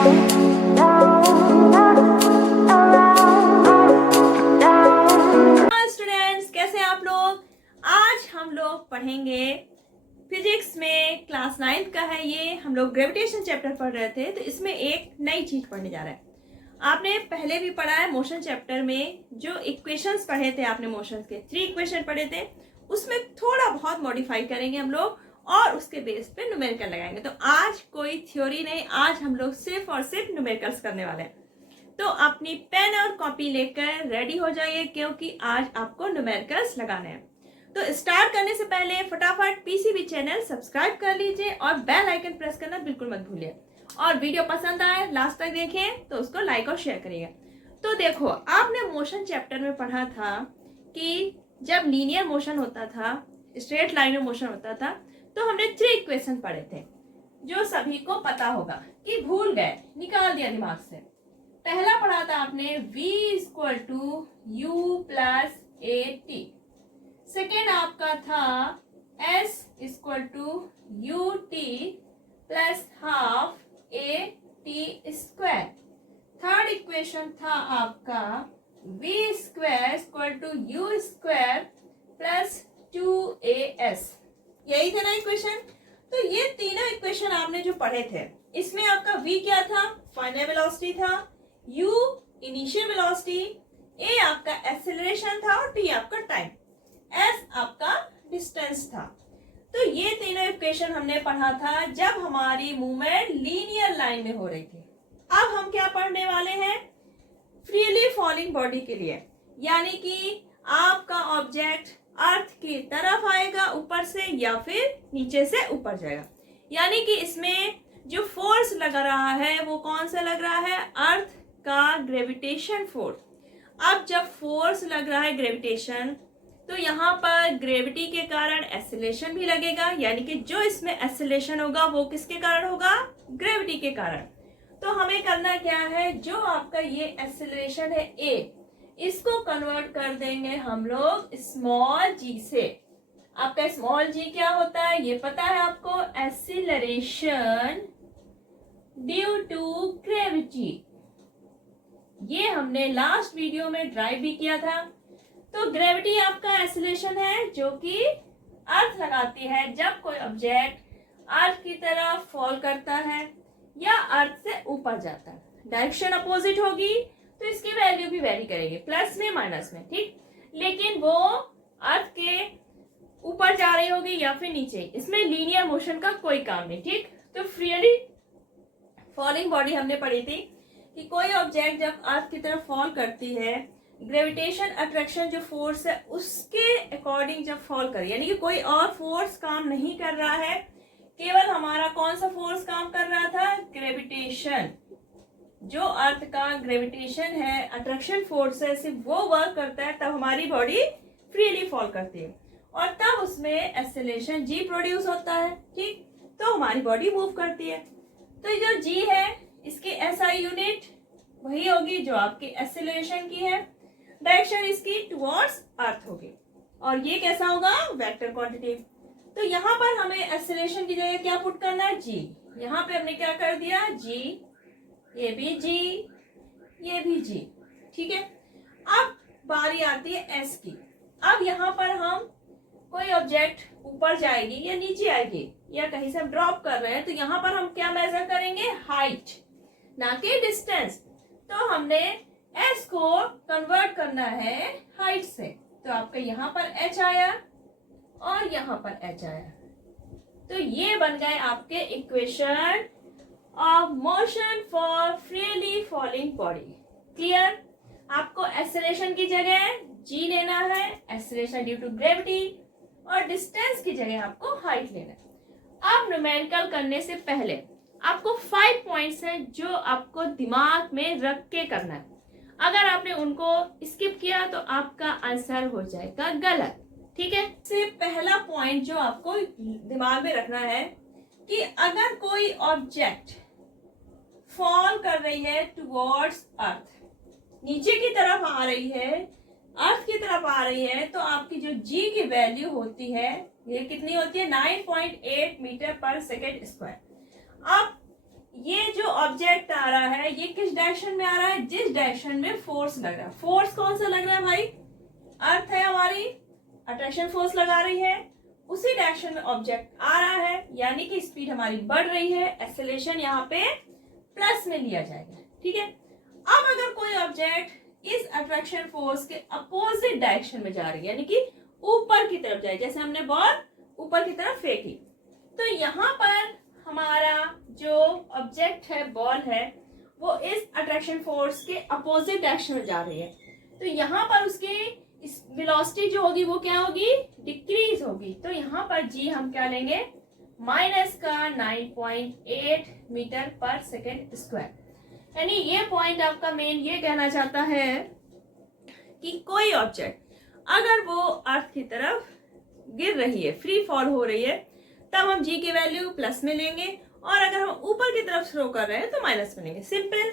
Students, कैसे हैं आप लोग। आज हम लोग पढ़ेंगे फिजिक्स में क्लास 9 का है। ये हम लोग ग्रेविटेशन चैप्टर पढ़ रहे थे, तो इसमें एक नई चीज पढ़ने जा रहा है। आपने पहले भी पढ़ा है मोशन चैप्टर में, जो इक्वेशंस पढ़े थे आपने, मोशन के 3 इक्वेशन पढ़े थे, उसमें थोड़ा बहुत मॉडिफाई करेंगे हम लोग और उसके बेस पे न्यूमेरिकल लगाएंगे। तो आज कोई थ्योरी नहीं, आज हम लोग सिर्फ और सिर्फ न्यूमेरिकल्स करने वाले हैं। तो अपनी पेन और कॉपी लेकर रेडी हो जाइए, क्योंकि आज आपको न्यूमेरिकल्स लगाने हैं। तो स्टार्ट करने से पहले फटाफट पीसीबी चैनल सब्सक्राइब कर लीजिए और बेल आइकन प्रेस करना बिल्कुल मत भूलिए। और वीडियो पसंद आए, लास्ट तक देखें, तो उसको लाइक और शेयर करिएगा। तो देखो, आपने मोशन चैप्टर में पढ़ा था कि जब लीनियर मोशन होता था, स्ट्रेट लाइन में मोशन होता था, तो हमने 3 इक्वेशन पढ़े थे, जो सभी को पता होगा कि भूल गए, निकाल दिया दिमाग से। पहला पढ़ा था आपने v = u + at। सेकेंड आपका था s = ut + ½ at²। Third equation था आपका v² = u² + 2as। यही थे ना इक्वेशन। तो ये तीनों इक्वेशन आपने जो पढ़े थे, इसमें आपका v क्या था, फाइनल वेलोसिटी था, u इनिशियल वेलोसिटी, a आपका एक्सेलरेशन था और t आपका टाइम, s आपका डिस्टेंस था। तो ये तीनों इक्वेशन हमने पढ़ा था जब हमारी मूवमेंट लीनियर लाइन में हो रही थी। अब हम क्या पढ़ने वाले हैं, फ्रीली फॉलिंग बॉडी के लिए, यानी कि आपका ऑब्जेक्ट अर्थ की तरफ आएगा ऊपर से या फिर नीचे से ऊपर जाएगा। यानी कि इसमें जो फोर्स लग रहा है वो कौन सा लग रहा है, अर्थ का ग्रेविटेशन फोर्स। अब जब फोर्स लग रहा है ग्रेविटेशन, तो यहाँ पर ग्रेविटी के कारण एक्सेलरेशन भी लगेगा, यानी कि जो इसमें एक्सेलरेशन होगा वो किसके कारण होगा, ग्रेविटी के कारण। तो हमें करना क्या है, जो आपका ये एक्सेलरेशन है a, इसको कन्वर्ट कर देंगे हम लोग स्मॉल g से। आपका स्मॉल g क्या होता है ये पता है आपको, एक्सीलरेशन ड्यू टू ग्रेविटी। ये हमने लास्ट वीडियो में ड्राइव भी किया था। तो ग्रेविटी आपका एक्सीलरेशन है जो कि अर्थ लगाती है जब कोई ऑब्जेक्ट अर्थ की तरफ फॉल करता है या अर्थ से ऊपर जाता है। डायरेक्शन अपोजिट होगी तो इसकी वैल्यू भी वेरी करेगी, प्लस में माइनस में, ठीक। लेकिन वो अर्थ के ऊपर जा रही होगी या फिर नीचे, इसमें लीनियर मोशन का कोई काम नहीं, ठीक। तो फ्रीली फॉलिंग बॉडी हमने पढ़ी थी कि कोई ऑब्जेक्ट जब अर्थ की तरफ फॉल करती है, ग्रेविटेशन अट्रैक्शन जो फोर्स है उसके अकॉर्डिंग जब फॉल करे, यानी कि कोई और फोर्स काम नहीं कर रहा है, केवल हमारा कौन सा फोर्स काम कर रहा था, ग्रेविटेशन। जो अर्थ का ग्रेविटेशन है, अट्रैक्शन फोर्स है, सिर्फ वो वर्क करता है, तब हमारी बॉडी फ्रीली फॉल करती है और तब उसमें एक्सेलरेशन g प्रोड्यूस होता है, ठीक। तो हमारी बॉडी मूव करती है। तो जो g है इसकी SI यूनिट वही होगी जो आपकी एक्सेलरेशन की है, डायरेक्शन इसकी टुवर्ड्स अर्थ होगी, और ये कैसा होगा, वेक्टर क्वांटिटी। तो यहाँ पर हमें एक्सेलरेशन की जगह क्या पुट करना है, g। यहाँ पे हमने क्या कर दिया, g, ये भी g, ये भी g, ठीक है। अब बारी आती है s की। अब यहाँ पर हम कोई ऑब्जेक्ट ऊपर जाएगी या नीचे आएगी या कहीं से हम ड्रॉप कर रहे हैं, तो यहाँ पर हम क्या मेजर करेंगे, हाइट, ना कि डिस्टेंस। तो हमने s को कन्वर्ट करना है हाइट से, तो आपका यहाँ पर h आया और यहाँ पर h आया। तो ये बन गए आपके equation of motion for freely falling body. Clear. आपको एक्सेलरेशन की जगह g लेना है, एक्सेलरेशन ड्यू टू ग्रेविटी, और डिस्टेंस की जगह आपको हाइट लेना है। अब न्यूमेरिकल करने से पहले आपको 5 पॉइंट्स हैं जो आपको दिमाग में रख के करना है। अगर आपने उनको स्किप किया तो आपका आंसर हो जाएगा गलत, ठीक है। से पहला पॉइंट जो आपको दिमाग में रखना है कि अगर कोई ऑब्जेक्ट फॉल कर रही है टुवर्ड्स अर्थ, नीचे की तरफ आ रही है, अर्थ की तरफ आ रही है, तो आपकी जो g की वैल्यू होती है ये कितनी होती है, 9.8 मीटर पर सेकेंड स्क्वायर। अब ये जो ऑब्जेक्ट आ रहा है ये किस डायरेक्शन में आ रहा है, जिस डायरेक्शन में फोर्स लग रहा है। फोर्स कौन सा लग रहा है भाई, अर्थ है हमारी, अट्रैक्शन फोर्स लगा रही है, उसी डायरेक्शन में ऑब्जेक्ट आ रहा है, यानी कि स्पीड हमारी बढ़ रही है, एक्सेलरेशन यहाँ पे प्लस में लिया जाएगा। ठीक है, अब अगर कोई ऑब्जेक्ट इस अट्रैक्शन फोर्स के अपोजिट डायरेक्शन में जा रही है, यानी कि ऊपर की तरफ जाए, जैसे हमने बॉल ऊपर की तरफ फेंकी, तो यहाँ पर हमारा जो ऑब्जेक्ट है, बॉल है, वो इस अट्रैक्शन फोर्स के अपोजिट डायरेक्शन में जा रही है, तो यहाँ पर उसकी वेलोसिटी जो होगी वो क्या होगी, डिक्रीज होगी। तो यहाँ पर जी हम क्या लेंगे, माइनस का 9.8 मीटर पर सेकेंड स्क्वायर। यानी ये पॉइंट आपका मेन ये कहना चाहता है कि कोई ऑब्जेक्ट अगर वो अर्थ की तरफ गिर रही है, फ्री फॉल हो रही है, तब हम जी की वैल्यू प्लस में लेंगे, और अगर हम ऊपर की तरफ थ्रो कर रहे हैं तो माइनस में लेंगे। सिंपल।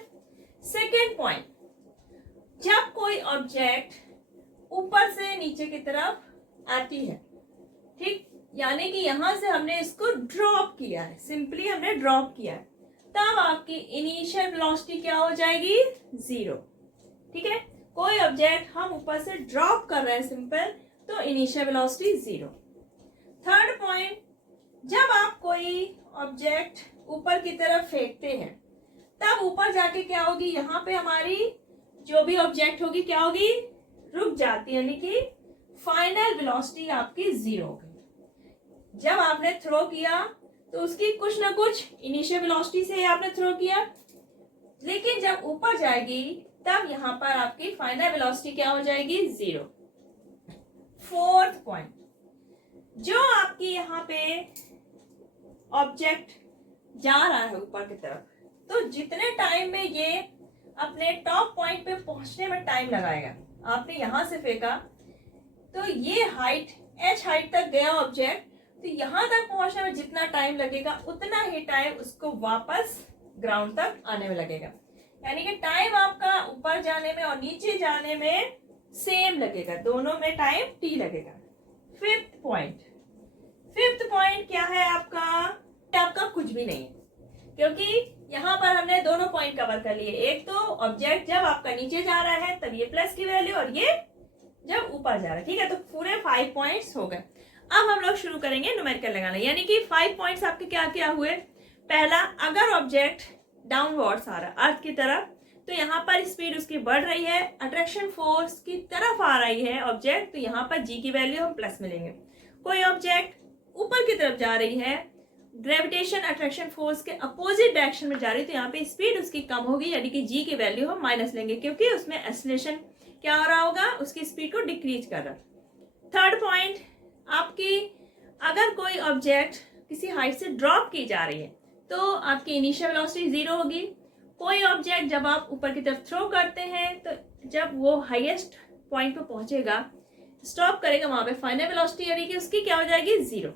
सेकेंड पॉइंट, जब कोई ऑब्जेक्ट ऊपर से नीचे की तरफ आती है, ठीक, यानी कि यहां से हमने इसको ड्रॉप किया है, सिंपली हमने ड्रॉप किया है, तब आपकी इनिशियल वेलोसिटी क्या हो जाएगी, 0। ठीक है, कोई ऑब्जेक्ट हम ऊपर से ड्रॉप कर रहे हैं सिंपल, तो इनिशियल वेलोसिटी 0। थर्ड पॉइंट, जब आप कोई ऑब्जेक्ट ऊपर की तरफ फेंकते हैं, तब ऊपर जाके क्या होगी, यहाँ पे हमारी जो भी ऑब्जेक्ट होगी क्या होगी, रुक जाती है, यानी कि फाइनल वेलोसिटी आपकी 0 होगी। जब आपने थ्रो किया तो उसकी कुछ ना कुछ इनिशियल वेलोसिटी से आपने थ्रो किया, लेकिन जब ऊपर जाएगी तब यहाँ पर आपकी फाइनल वेलोसिटी क्या हो जाएगी, 0। फोर्थ पॉइंट, जो आपकी यहाँ पे ऑब्जेक्ट जा रहा है ऊपर की तरफ, तो जितने टाइम में ये अपने टॉप पॉइंट पे पहुंचने में टाइम लगाएगा, आपने यहां से फेंका तो ये हाइट h हाइट तक गया ऑब्जेक्ट, तो यहां तक पहुंचने में जितना टाइम लगेगा उतना ही टाइम उसको वापस ग्राउंड तक आने में लगेगा, यानी कि टाइम आपका ऊपर जाने में और नीचे जाने में सेम लगेगा, दोनों में टाइम t लगेगा। फिफ्थ पॉइंट क्या है आपका कुछ भी नहीं है, क्योंकि यहाँ पर हमने दोनों पॉइंट कवर कर लिए। एक तो ऑब्जेक्ट जब आपका नीचे जा रहा है तब ये प्लस की वैल्यू, और ये जब ऊपर जा रहा है। ठीक है, तो पूरे 5 पॉइंट्स हो गए। अब हम लोग शुरू करेंगे न्यूमेरिकल लगाना, यानी कि 5 पॉइंट्स आपके क्या क्या हुए। पहला, अगर ऑब्जेक्ट डाउनवर्ड्स आ रहा है अर्थ की तरफ, तो यहाँ पर स्पीड उसकी बढ़ रही है, अट्रैक्शन फोर्स की तरफ आ रही है ऑब्जेक्ट, तो यहाँ पर जी की वैल्यू हम प्लस में लेंगे। कोई ऑब्जेक्ट ऊपर की तरफ जा रही है, ग्रेविटेशन अट्रैक्शन फोर्स के अपोजिट डायरेक्शन में जा रही है, तो यहाँ पे स्पीड उसकी कम होगी, यानी कि जी की वैल्यू हम माइनस लेंगे, क्योंकि उसमें एक्सेलरेशन क्या हो रहा होगा, उसकी स्पीड को डिक्रीज कर रहा है। थर्ड पॉइंट, आपकी अगर कोई ऑब्जेक्ट किसी हाइट से ड्रॉप की जा रही है तो आपकी इनिशियल वेलोसिटी 0 होगी। कोई ऑब्जेक्ट जब आप ऊपर की तरफ थ्रो करते हैं तो जब वो हाईएस्ट पॉइंट पे पहुंचेगा, स्टॉप करेगा, वहां पे फाइनल वेलोसिटी यानी कि उसकी क्या हो जाएगी, 0।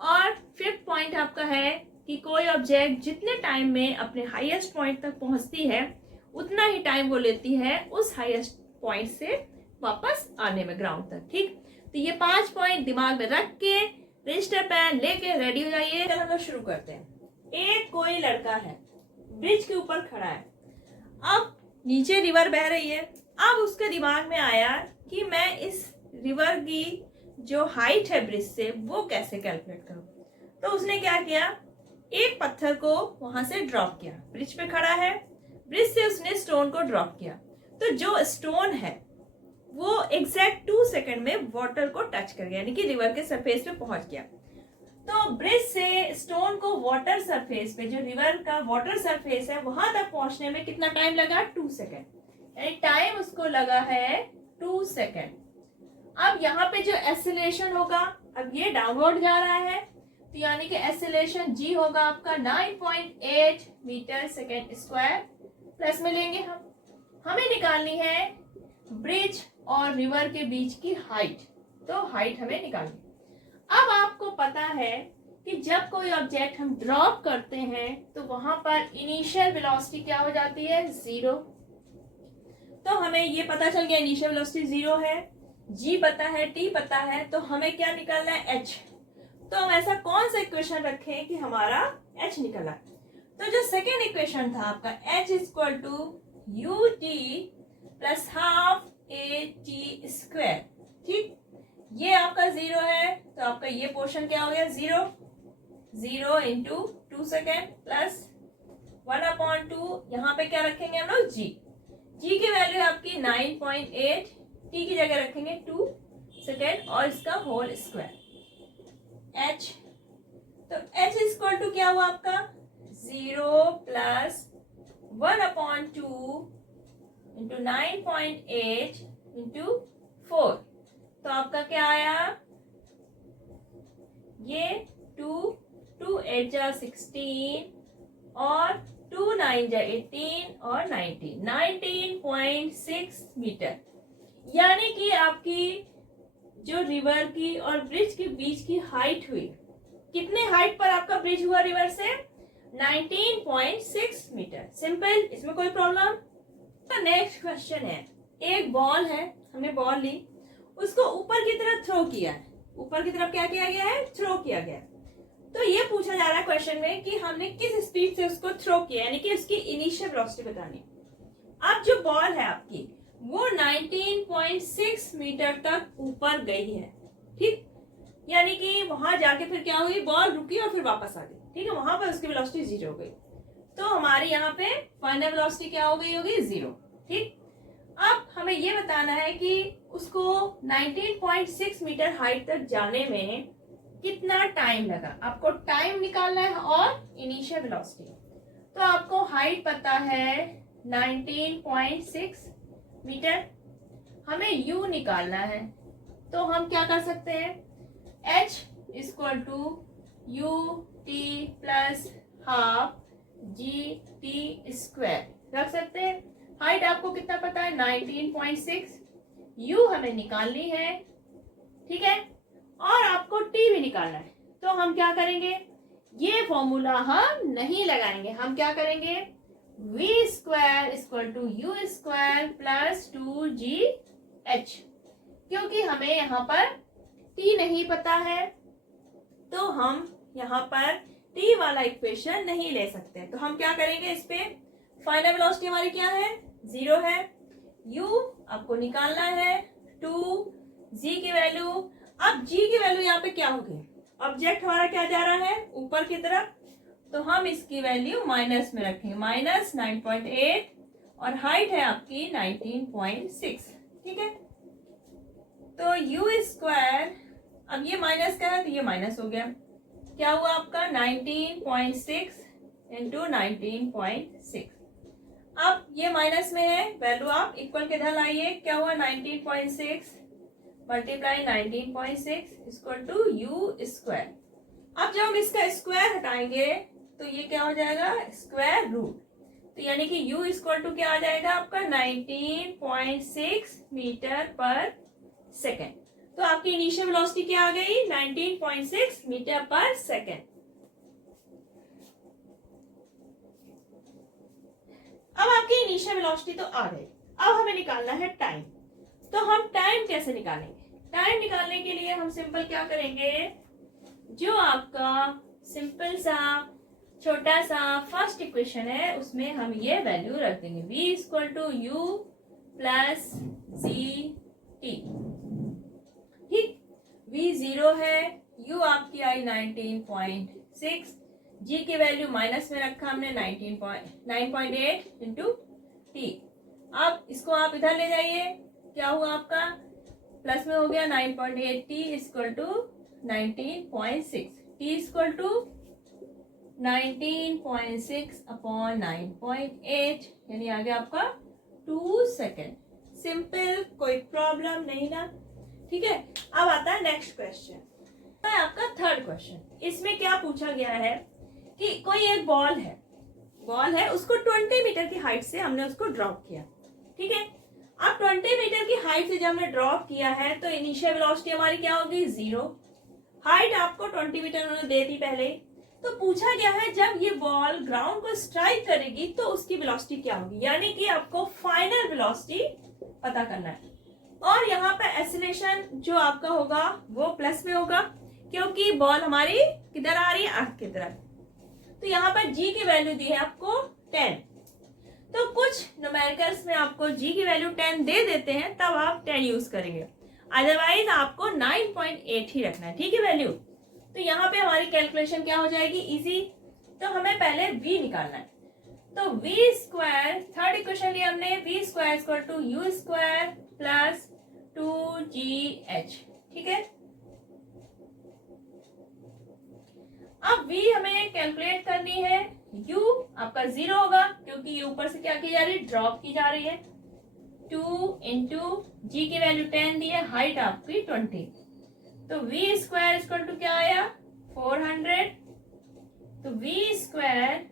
और फिफ्थ पॉइंट आपका है कि कोई ऑब्जेक्ट जितने टाइम में अपने हाईएस्ट पॉइंट तक पहुंचती है उतना ही टाइम वो लेती है उस हाईएस्ट पॉइंट से वापस आने में ग्राउंड तक। ठीक, तो ये 5 पॉइंट दिमाग में रख के रजिस्टर पेन लेके रेडी हो जाइए। चलो हम लोग शुरू करते हैं। एक कोई लड़का है, ब्रिज के ऊपर खड़ा है, अब नीचे रिवर बह रही है, अब उसके दिमाग में आया कि मैं इस रिवर की जो हाइट है ब्रिज से वो कैसे कैलकुलेट करूं। तो उसने क्या किया, एक पत्थर को वहां से ड्रॉप किया, ब्रिज पे खड़ा है, ब्रिज से उसने स्टोन को ड्रॉप किया, तो जो स्टोन है वो एग्जैक्ट 2 सेकंड में वाटर को टच कर गया, यानी कि रिवर के सरफेस पे पहुंच गया। तो ब्रिज से स्टोन को वाटर सरफेस पे, जो रिवर का वाटर सरफेस है वहां तक पहुंचने में कितना टाइम लगा, 2 सेकंड, यानी टाइम उसको लगा है 2 सेकंड। अब यहाँ पे जो एक्सेलरेशन होगा, अब ये डाउनवर्ड जा रहा है, तो यानी कि एक्सेलरेशन जी होगा आपका 9.8 मीटर सेकेंड स्क्वायर, प्लस में लेंगे हमें निकालनी है ब्रिज और रिवर के बीच की हाइट, तो हाइट हमें निकालनी। अब आपको पता है कि जब कोई ऑब्जेक्ट हम ड्रॉप करते हैं तो वहां पर इनिशियल वेलोसिटी क्या हो जाती है, 0। तो हमें ये पता चल गया इनिशियल वेलोसिटी 0 है, जी पता है, टी पता है, तो हमें क्या निकालना है, एच। तो हम ऐसा कौन सा इक्वेशन रखें कि हमारा एच निकला। तो जो सेकेंड इक्वेशन था आपका h equal to u t plus half a t square, ठीक, ये आपका 0 है तो आपका ये पोर्शन क्या हो गया 0, 0 इंटू 2 सेकेंड प्लस 1/2, यहाँ पे क्या रखेंगे हम लोग g की वैल्यू आपकी 9.8, t की जगह रखेंगे 2 सेकेंड और इसका होल स्क्वायर h। तो h इक्वल टू क्या हुआ आपका 0 प्लस 1/2 इंटू 9.8 इंटू 4, तो आपका क्या आया, ये 2 8 जा 16 और 2 9 जा 18 और 19.6 मीटर। यानी कि आपकी जो रिवर की और ब्रिज के बीच की हाइट हुई, कितने हाइट पर आपका ब्रिज हुआ रिवर से, 19.6 मीटर। सिंपल, इसमें कोई प्रॉब्लम। तो नेक्स्ट क्वेश्चन है, एक बॉल है, हमने बॉल ली, उसको ऊपर की तरफ थ्रो किया है, ऊपर की तरफ क्या किया गया है, थ्रो किया गया। तो ये पूछा जा रहा है क्वेश्चन में कि हमने किस स्पीड से उसको थ्रो किया, यानी कि उसकी इनिशियल वेलोसिटी बतानी। अब जो बॉल है आपकी वो 19.6 मीटर तक ऊपर गई है, ठीक, यानी कि वहां जाके फिर क्या हुई, बॉल रुकी और फिर वापस आ गई, ठीक है, वहां पर उसकी वेलोसिटी 0 हो गई। तो हमारी यहाँ पे फाइनल वेलोसिटी क्या हो गई होगी, 0, ठीक। अब हमें ये बताना है कि उसको 19.6 मीटर हाइट तक जाने में कितना टाइम लगा। आपको टाइम निकालना है और इनिशियल वेलोसिटी। तो आपको हाइट पता है 19.6 मीटर, हमें u निकालना है। तो हम क्या कर सकते हैं, h equal to u t plus half g t square रख सकते हैं। हाइट आपको कितना पता है, 19.6, u हमें निकालनी है, ठीक है, और आपको t भी निकालना है। तो हम क्या करेंगे, ये फॉर्मूला हम नहीं लगाएंगे, हम क्या करेंगे, v square equal to u square plus 2gh, क्योंकि हमें यहाँ पर t नहीं पता है तो हम यहाँ पर t वाला इक्वेशन नहीं ले सकते। तो हम क्या करेंगे, इस पे फाइनल वेलोसिटी हमारी क्या है, 0 है, u आपको निकालना है 2g की वैल्यू। अब g की वैल्यू यहाँ पे क्या होगी, ऑब्जेक्ट हमारा क्या जा रहा है ऊपर की तरफ, तो हम इसकी वैल्यू माइनस में रखेंगे, माइनस 9.8 और हाइट है आपकी 19.6, ठीक है। तो यू स्क्वायर, अब ये माइनस का है तो ये माइनस हो गया, क्या हुआ आपका 19.6 इंटू 19.6। अब ये माइनस में है, वैल्यू आप इक्वल के इधर लाइए, क्या हुआ 19.6 multiply 19.6 equal to u square. अब जब हम इसका स्क्वायर हटाएंगे तो ये क्या हो जाएगा, स्क्वायर रूट। तो यानी कि u इक्वल टू क्या आ जाएगा आपका 19.6 मीटर पर सेकेंड। तो आपकी इनिशियल वेलोसिटी क्या आ गई, 19.6 मीटर पर सेकेंड। अब आपकी इनिशियल वेलोसिटी तो आ गई, अब हमें निकालना है टाइम। तो हम टाइम कैसे निकालेंगे, टाइम निकालने के लिए हम सिंपल क्या करेंगे, जो आपका सिंपल सा छोटा सा फर्स्ट इक्वेशन है उसमें हम ये वैल्यू रख देंगे, v equal to u plus g t, ठीक, v 0 है, u आपकी आई 19.6, g की वैल्यू माइनस में रखा हमने 9.8 इंटू टी। अब इसको आप इधर ले जाइए, क्या हुआ आपका प्लस में हो गया 9.8, t equal to 19.6, t equal to 19.6 upon 9.8, यानी आ गया आपका 2 सेकेंड। सिंपल, कोई प्रॉब्लम नहीं ना, ठीक है। अब आता है नेक्स्ट क्वेश्चन, है आपका थर्ड क्वेश्चन। इसमें क्या पूछा गया है कि कोई एक बॉल है, उसको 20 मीटर की हाइट से हमने उसको ड्रॉप किया, ठीक है। अब 20 मीटर की हाइट से जब हमने ड्रॉप किया है तो इनिशियल वेलोसिटी हमारी क्या होगी, 0। हाइट आपको 20 मीटर उन्होंने दे दी पहले। तो पूछा गया है जब ये बॉल ग्राउंड को स्ट्राइक करेगी तो उसकी वेलोसिटी क्या होगी, यानी कि आपको फाइनल वेलोसिटी पता करना है। और यहाँ पे एक्सीलरेशन जो आपका होगा वो प्लस में होगा, क्योंकि बॉल हमारी किधर आ रही है, अर्थ की तरफ। तो यहाँ पर g की वैल्यू दी है आपको 10। तो कुछ न्यूमेरिकल्स में आपको g की वैल्यू 10 दे देते हैं, तब आप 10 यूज करेंगे, अदरवाइज आपको 9.8 ही रखना है, ठीक है वैल्यू। तो यहाँ पे हमारी कैलकुलेशन क्या हो जाएगी, इजी। तो हमें पहले v निकालना है। तो v स्क्वायर, थर्ड इक्वेशन लिया हमने, v square equal to u square plus 2gh, ठीक है। अब v हमें कैलकुलेट करनी है, u आपका 0 होगा क्योंकि ये ऊपर से क्या की जा रही है, ड्रॉप की जा रही है। 2 इंटू जी की वैल्यू 10 दी है, हाइट आपकी 20, तो v स्क्वायर इक्वल टू क्या आया 400। तो v स्क्वायर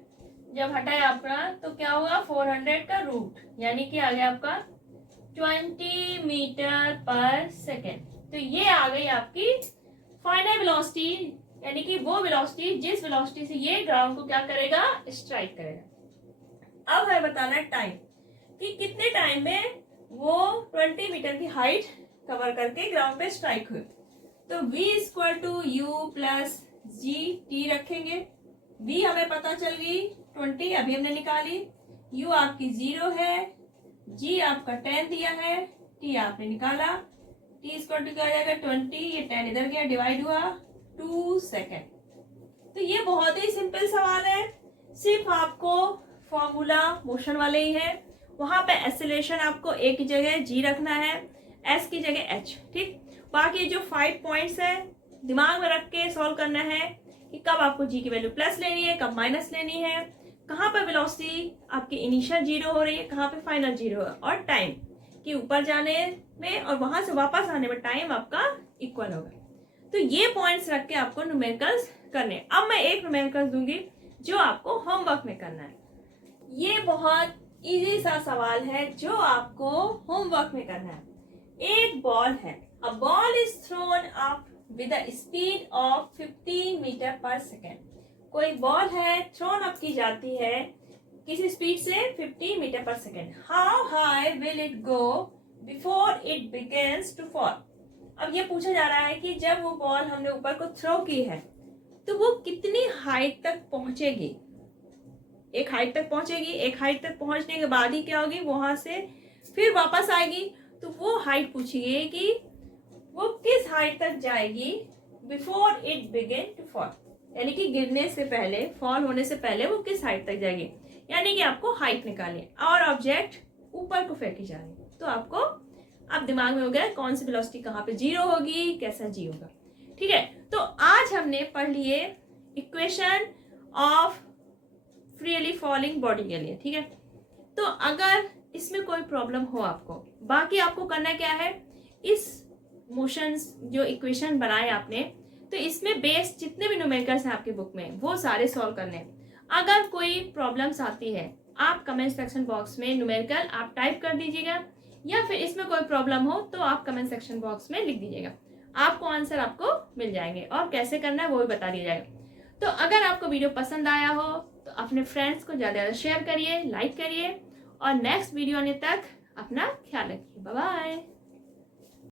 जब हटाए आपका तो क्या होगा 400 का रूट, यानी कि आ गया आपका 20 मीटर पर सेकेंड। तो ये आ गई आपकी फाइनल वेलोसिटी, यानी कि वो वेलोसिटी जिस वेलोसिटी से ये ग्राउंड को क्या करेगा, स्ट्राइक करेगा। अब है बताना टाइम कि कितने टाइम में वो 20 मीटर की हाइट कवर करके ग्राउंड पे स्ट्राइक हुई। तो v equal to u plus g t रखेंगे। v हमें पता चल गई 20, अभी हमने निकाली। u आपकी 0 है, g आपका 10 दिया है, t आपने निकाला। t इक्वल टू क्या आ जाएगा 20, ये 10 इधर गया, डिवाइड हुआ 2 सेकेंड। तो ये बहुत ही सिंपल सवाल है, सिर्फ आपको फॉर्मूला मोशन वाले ही है। वहां पे एक्सेलरेशन आपको a की जगह g रखना है, s की जगह h, ठीक। बाकी जो 5 पॉइंट्स है दिमाग में रख के सॉल्व करना है कि कब आपको g की वैल्यू प्लस लेनी है, कब माइनस लेनी है, कहाँ पर वेलोसिटी आपकी इनिशियल 0 हो रही है, कहाँ पे फाइनल 0 है, और टाइम कि ऊपर जाने में और वहां से वापस आने में टाइम आपका इक्वल होगा। तो ये पॉइंट्स रख के आपको न्यूमेरिकल्स करने। अब मैं एक न्यूमेरिकल्स दूंगी जो आपको होमवर्क में करना है। ये बहुत इजी सा सवाल है जो आपको होमवर्क में करना है। एक बॉल है, a ball is thrown up with a speed of 15 metre per second. कोई बॉल है, थ्रोन अप की जाती है किसी स्पीड से 15 metre per second. How high will it go before it begins to fall. अब ये पूछा जा रहा है कि जब वो बॉल हमने ऊपर को थ्रो की है तो वो कितनी हाइट तक पहुंचेगी। एक हाइट तक पहुंचेगी, एक हाइट तक पहुंचने के बाद ही क्या होगी, वहां से फिर वापस आएगी। तो वो हाइट पूछिए कि वो किस हाइट तक जाएगी before it begin to fall, यानी कि गिरने से पहले, फॉल होने से पहले वो किस हाइट तक जाएगी। यानी कि आपको हाइट निकालनी और ऑब्जेक्ट ऊपर को फेंकी जा रही, तो आपको अब दिमाग में हो गया कौन सी वेलोसिटी कहाँ पे 0 होगी, कैसा g होगा, ठीक है। तो आज हमने पढ़ लिए equation of freely falling body के लिए, ठीक है। तो अगर इसमें कोई प्रॉब्लम हो आपको, बाकी आपको करना क्या है, इस मोशंस जो इक्वेशन बनाए आपने, तो इसमें बेस जितने भी न्यूमेरिकल्स हैं आपके बुक में वो सारे सॉल्व करने हैं। अगर कोई प्रॉब्लम्स आती है आप कमेंट सेक्शन बॉक्स में न्यूमेरिकल आप टाइप कर दीजिएगा, या फिर इसमें कोई प्रॉब्लम हो तो आप कमेंट सेक्शन बॉक्स में लिख दीजिएगा, आपको आंसर आपको मिल जाएंगे और कैसे करना है वो भी बता दिया जाएगा। तो अगर आपको वीडियो पसंद आया हो तो अपने फ्रेंड्स को ज़्यादा शेयर करिए, लाइक करिए, और नेक्स्ट वीडियो आने तक अपना ख्याल रखिए। Bye bye.